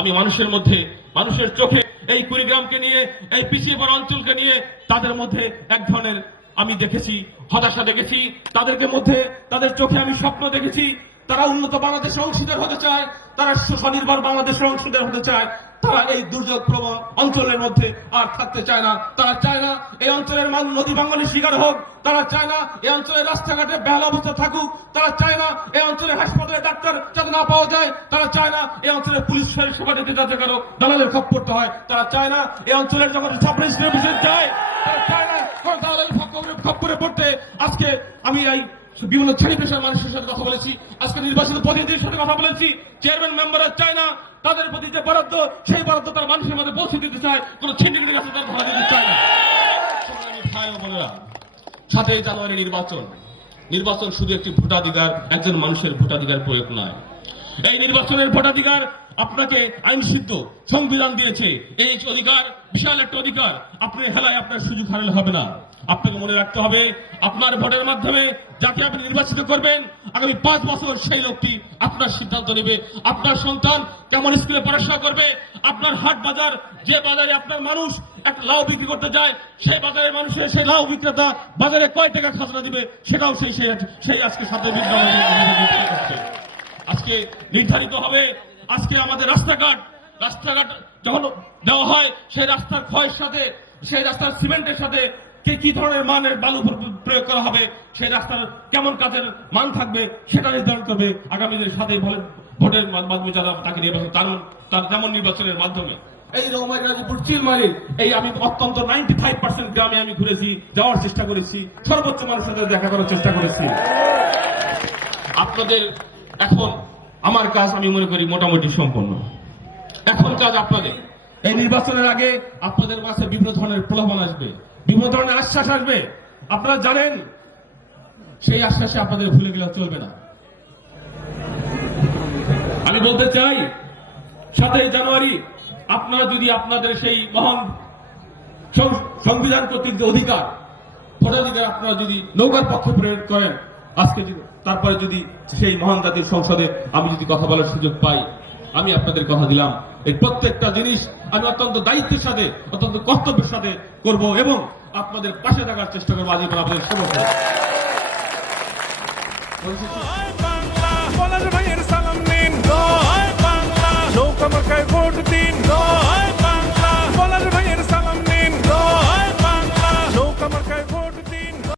আমি মানুষের মধ্যে, মানুষের চোখে এই কুড়িগ্রামকে নিয়ে, এই পিছিয়ে পড়া অঞ্চলকে নিয়ে তাদের মধ্যে এক ধরনের আমি দেখেছি হতাশা দেখেছি, তাদেরকে মধ্যে তাদের চোখে আমি স্বপ্ন দেখেছি। তারা উন্নত বাংলাদেশের অংশীদার হতে চায়, তারা স্বনির্ভর বাংলাদেশের অংশীদার হতে চায়। তারা এই দুর্যোগ প্রবণ অঞ্চলের মধ্যে আর থাকতে চায় না। তারা চায় না এই অঞ্চলের নদী ভাঙনের শিকার হোক, তারা চায় না এই অঞ্চলের রাস্তাঘাটে বেহাল অবস্থা থাকুক, তারা চায় না এই অঞ্চলের হাসপাতালে ডাক্তার যাতে না পাওয়া যায়, তারা চায় না এই অঞ্চলের পুলিশ সেবা দিতে যাতে কারো দালালের খপ করতে হয়, তারা চায় না এই অঞ্চলের যখন সাব রেজিস্ট্রার অফিসে যায় তারা চায় না কোনো দালালের খপ করে পড়তে। আজকে আমি এই বিভিন্ন শ্রেণী পেশার মানুষের সাথে কথা বলেছি, আজকে নির্বাচিত প্রতিনিধির সাথে কথা বলেছি। চেয়ারম্যান মেম্বাররা চায় না তাদের প্রতি যে বরাদ্দ, সেই বরাদ্দ তার মানুষের মধ্যে পৌঁছে দিতে চায়, কোন ছিন্ডিকেটের কাছে তার ধরা দিতে চায় না। ভাই ও বোনেরা, 7 জানুয়ারি নির্বাচন শুধু একটি ভোটাধিকার, একজন মানুষের ভোটাধিকার প্রয়োগ নয়। এই নির্বাচনের ভোটাধিকার আপনাকে আইনসিদ্ধ সংবিধান দিয়েছে। এই অধিকার বিশাল একটা অধিকার, আপনি হেলায় আপনার সুযোগ হারালে হবে না। আপনাকে মনে রাখতে হবে, আপনার ভোটের মাধ্যমে যাকে আপনি নির্বাচিত করবেন আগামী 5 বছর সেই লোকটি আপনার সিদ্ধান্ত নেবে। আপনার সন্তান কেমন স্কুলে পড়াশোনা করবে, আপনার হাট বাজার, যে বাজারে আপনার মানুষ একটা লাউ বিক্রি করতে যায়, সেই বাজারের মানুষের সেই লাউ বিক্রেতা বাজারে কয় টাকা খাজনা দিবে সেটাও সেই আজকে সাথে আজকে নির্ধারিত হবে। আজকে আমাদের রাস্তাঘাট যখন দেওয়া হয়, সেই রাস্তার ক্ষয়ের সাথে, সেই রাস্তার সিমেন্টের সাথে কি ধরনের মানের বালু প্রয়োগ করা হবে, সেই রাস্তার কেমন কাজের মান থাকবে সেটা নির্ধারণ করবে আগামীদের সাথে ভোটের মাধ্যমে যারা তাকে নির্বাচন, তার যেমন নির্বাচনের মাধ্যমে। এই রৌমারী, গাজীপুর, চিলমারি, এই আমি অত্যন্ত 95% গ্রামে আমি ঘুরেছি, যাওয়ার চেষ্টা করেছি, সর্বোচ্চ মানুষের সাথে দেখা করার চেষ্টা করেছি। আপনাদের এখন আমার কাজ আমি মনে করি মোটামুটি সম্পন্ন। এখন কাজ আপনাদের, এই নির্বাচনের আগে আপনাদের মাঝে বিভিন্ন ধরনের প্রলোভন আসবে, বিভিন্ন ধরনের আশ্বাস আসবে। আপনারা জানেন সেই আশ্বাসে আপনাদের ভুলে গেলে চলবে না। আমি বলতে চাই 7 জানুয়ারি আপনারা যদি আপনাদের সেই মহান সংবিধান কর্তৃক যে অধিকার, ভোটাধিকার আপনারা যদি নৌকার পক্ষে প্রয়োগ করেন, আজকে তারপরে যদি সেই মহান জাতির সংসদে আমি যদি কথা বলার সুযোগ পাই, আমি আপনাদের কথা দিলাম এই প্রত্যেকটা জিনিস আমি অত্যন্ত দায়িত্বের সাথে, অত্যন্ত কর্তব্যের সাথে করব এবং আপনাদের পাশে থাকার চেষ্টা করবো আজীবন আপনাদের সমস্যা।